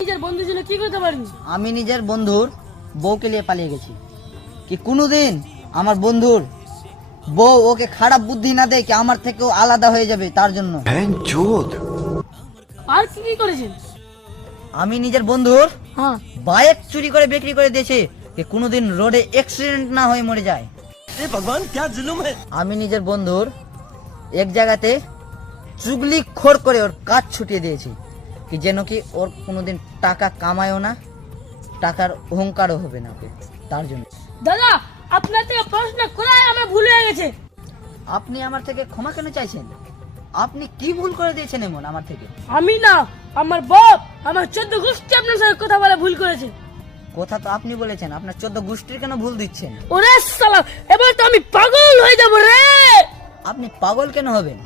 নিজের বন্ধু ছিল কি করতে পারিনি? আমি নিজের বন্ধুর বউকে নিয়ে পালিয়ে গেছি। কি কোনোদিন আমার বন্ধুর বউ ওকে খারাপ বুদ্ধি না দেয় কি আমার থেকেও আলাদা হয়ে যাবে তার জন্য। আর কি কি করেছেন? আমি নিজের বন্ধুর হ্যাঁ। বাইক চুরি করে বিক্রি করে দিয়েছি কি কোনোদিন রোডে অ্যাক্সিডেন্ট না হয়ে মরে যায়। भगवान क्या जुल्म है। আমি নিজের বন্ধুর এক জায়গাতে চুগলি খোর করে ওর কাজ ছুটিয়ে দিয়েছি কি যেন কি ওর কোনোদিন টাকা কামায়ও না, টাকার অহংকারও হবে না ওকে, তার জন্য। দাদা আপনার থেকে প্রশ্ন করাই আমার ভুল হয়ে গেছে। আপনি আমার থেকে ক্ষমা কেন চাইছেন? আপনি কি ভুল করে দিয়েছেন এমন আমার থেকে? আমি না, আমার বাপ, আমার 14 গোষ্ঠী আপনার সাথে কথা বলে ভুল করেছে। কথা তো আপনি বলেছেন, আপনার 14 গোষ্ঠীর কেন ভুল দিচ্ছেন? ওরে শালা, এবার তো আমি পাগল হয়ে যাব রে। আপনি পাগল কেন হবেন?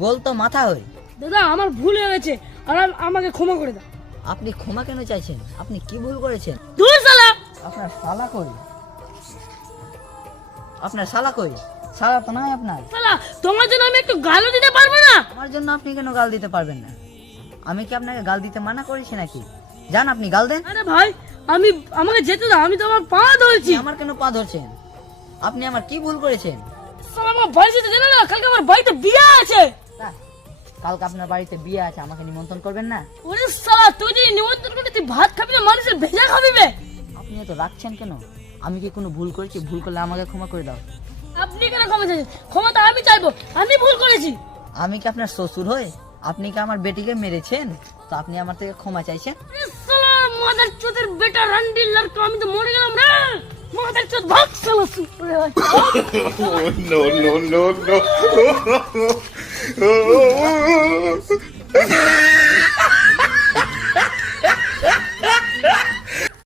গোল তো মাথা হয়। দাদা আমার ভুল হয়ে গেছে, আর আমাকে ক্ষমা করে দাও। আপনি ক্ষমা কেন চাইছেন? আপনি কি ভুল করেছেন? দূর শালা। আপনার শালা কই? আপনার শালা কই? শালা তো নয় আপনার। শালা তোমার জন্য আমি একটু গালও দিতে পারবো না? আমার জন্য আপনি কেন গাল দিতে পারবেন না? আমি কি আপনাকে গাল দিতে মানা করেছি নাকি? যান আপনি গাল দেন। আরে ভাই, আমাকে যেতে দাও, আমি তো আমার পা ধরেছি। আমার কেন পা ধরছেন? আপনি আমার কি ভুল করেছেন? শালা আমার ভাই যেতে দেনা না, কালকে আমার বাড়িতে বিয়ে আছে। কালকে আপনার বাড়িতে বিয়ে আছে, আমাকে নিমন্ত্রণ করবেন না? ওরে শালা, তুই যদি নিমন্ত্রণ করতে তুই ভাত খাবি না, মানুষের ভেজা খাবি বে। আপনি তো রাখছেন কেন? আমি কি কোনো ভুল করেছি? ভুল করলে আমাকে ক্ষমা করে দাও। আপনি কেন ক্ষমা চাইছেন? ক্ষমা তো আমি চাইবো, আমি ভুল করেছি। আমি কি আপনার শ্বশুর হই? আপনি কি আমার বেটিকে মেরেছেন তো আপনি আমার থেকে ক্ষমা চাইছেন? আরে শালা মাদার চোদের বেটা রান্ডির লড়কা, আমি তো মরে গেলাম রে। মাদার চোদ ভাগ শালা সুরে ভাই। No, no, no, no.